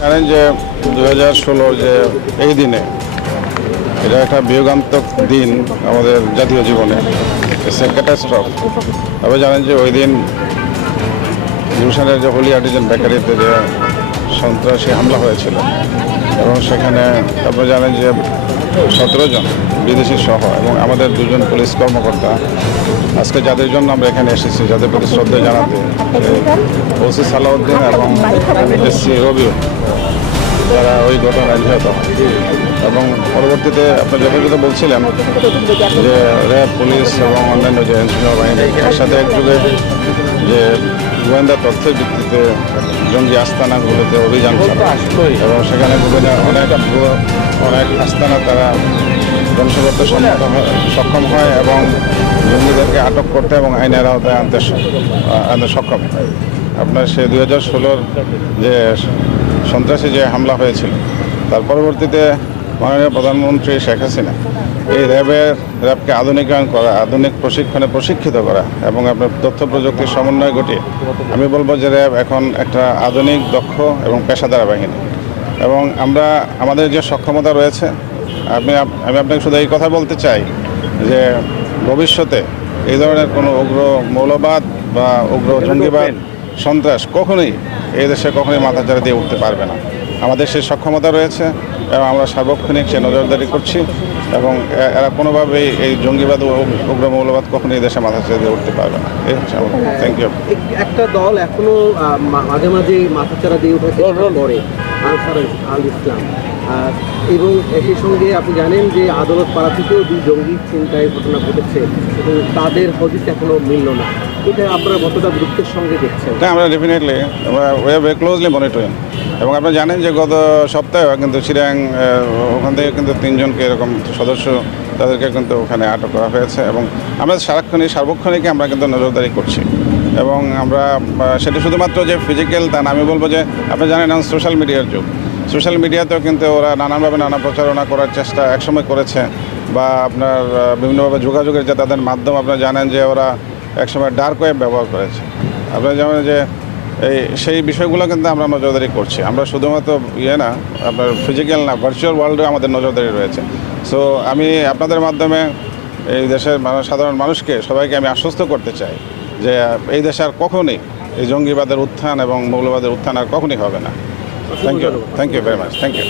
জানেন যে দু হাজার ষোলোর যে এই দিনে এটা একটা বিয়োগান্তক দিন আমাদের জাতীয় জীবনে। ক্যাটাস্ট্রফ তবে জানেন যে ওই দিন গুলশানের যে হোলি আর্টিজেন বেকারিতে যে সন্ত্রাসী হামলা হয়েছিল এবং সেখানে তারপরে জানেন যে সতেরো জন বিদেশি সহ এবং আমাদের দুজন পুলিশ কর্মকর্তা। আজকে যাদের জন্য আমরা এখানে এসেছি, যাদের প্রতি শ্রদ্ধা জানাতে ওসি সালাউদ্দিন এবং এসসি রবিও তারা ওই ঘটনায় নিহত এবং পরবর্তীতে আপনি যথাযথ বলছিলেন যে র্যাব, পুলিশ এবং অন্যান্য যে এনজিও বাহিনী এর সাথে একযোগে যে গোয়েন্দা তথ্যের ভিত্তিতে জঙ্গি আস্তানাগুলোতে অভিযান চালায়। এবং সেখানে অনেক অনেক আস্তানা তারা ধ্বংস করতে সক্ষম হয় এবং জঙ্গিদেরকে আটক করতে এবং আইনের আওতায় আনতে আনতে সক্ষম হয়। আপনার সে দুই হাজার ষোলোর যে সন্ত্রাসী যে হামলা হয়েছিল, তার পরবর্তীতে মাননীয় প্রধানমন্ত্রী শেখ হাসিনা এই র্যাবের, র্যাবকে আধুনিকায়ন করা, আধুনিক প্রশিক্ষণে প্রশিক্ষিত করা এবং আপনার তথ্য প্রযুক্তির সমন্বয় ঘটিয়ে, আমি বলব যে র্যাব এখন একটা আধুনিক, দক্ষ এবং পেশাদার বাহিনী। এবং আমরা আমাদের যে সক্ষমতা রয়েছে আমি আমি আপনাকে শুধু এই কথা বলতে চাই যে ভবিষ্যতে এই ধরনের কোনো উগ্র মৌলবাদ বা উগ্র জঙ্গিবাদ সন্ত্রাস কখনোই এই দেশে কখনোই মাথা মাথাচাড়া দিয়ে উঠতে পারবে না। আমাদের সেই সক্ষমতা রয়েছে এবং আমরা সার্বক্ষণিক সে নজরদারি করছি এবং এরা কোনোভাবেই এই জঙ্গিবাদ ও উগ্র মৌলবাদ কখনোই এই দেশে মাথাচাড়া দিয়ে উঠতে পারবে না। এই হচ্ছে আমার থ্যাংক ইউ একটা দল এখনও আহ, মা- মাঝে মাঝে মাথাচাড়া দিয়ে ওঠার চেষ্টা করে আনসার আল ইসলাম। এবং সেই সঙ্গে আপনি জানেন যে আদালত পাড়া থেকেও দুই জঙ্গি চিন্তায় ঘটনা ঘটেছে এবং তাদের হদিস এখনও মিলল না। এটা আপনারা কতটা গুরুত্বের সঙ্গে দেখছেন? হ্যাঁ আমরা ডেফিনেটলি আমরা ক্লোজলি মনিটরিং এবং আপনারা জানেন যে গত সপ্তাহে কিন্তু চিরাং ওখান থেকে কিন্তু তিনজনকে এরকম সদস্য তাদেরকে কিন্তু ওখানে আটক করা হয়েছে এবং আমরা সারাক্ষণই, সার্বক্ষণিকই আমরা কিন্তু নজরদারি করছি। এবং আমরা সেটা শুধুমাত্র যে ফিজিক্যাল তা না, আমি বলব যে আপনি জানেন এখন সোশ্যাল মিডিয়ার যুগ। সোশ্যাল মিডিয়াতেও কিন্তু ওরা নানানভাবে নানা প্রচারণা করার চেষ্টা একসময় করেছে বা আপনার বিভিন্নভাবে যোগাযোগের যে তাদের মাধ্যম, আপনারা জানেন যে ওরা একসময় ডার্ক ওয়েব ব্যবহার করেছে। আপনারা জানেন যে এই সেই বিষয়গুলো কিন্তু আমরা নজরদারি করছি। আমরা শুধুমাত্র ইয়ে না, আপনার ফিজিক্যাল না ভার্চুয়াল ওয়ার্ল্ডে আমাদের নজরদারি রয়েছে। সো আমি আপনাদের মাধ্যমে এই দেশের সাধারণ মানুষকে সবাইকে আমি আশ্বস্ত করতে চাই। যে এই দেশে আর কখনই এই জঙ্গিবাদের উত্থান এবং মৌলবাদের উত্থান আর কখনই হবে না। Thank you thank you very much thank you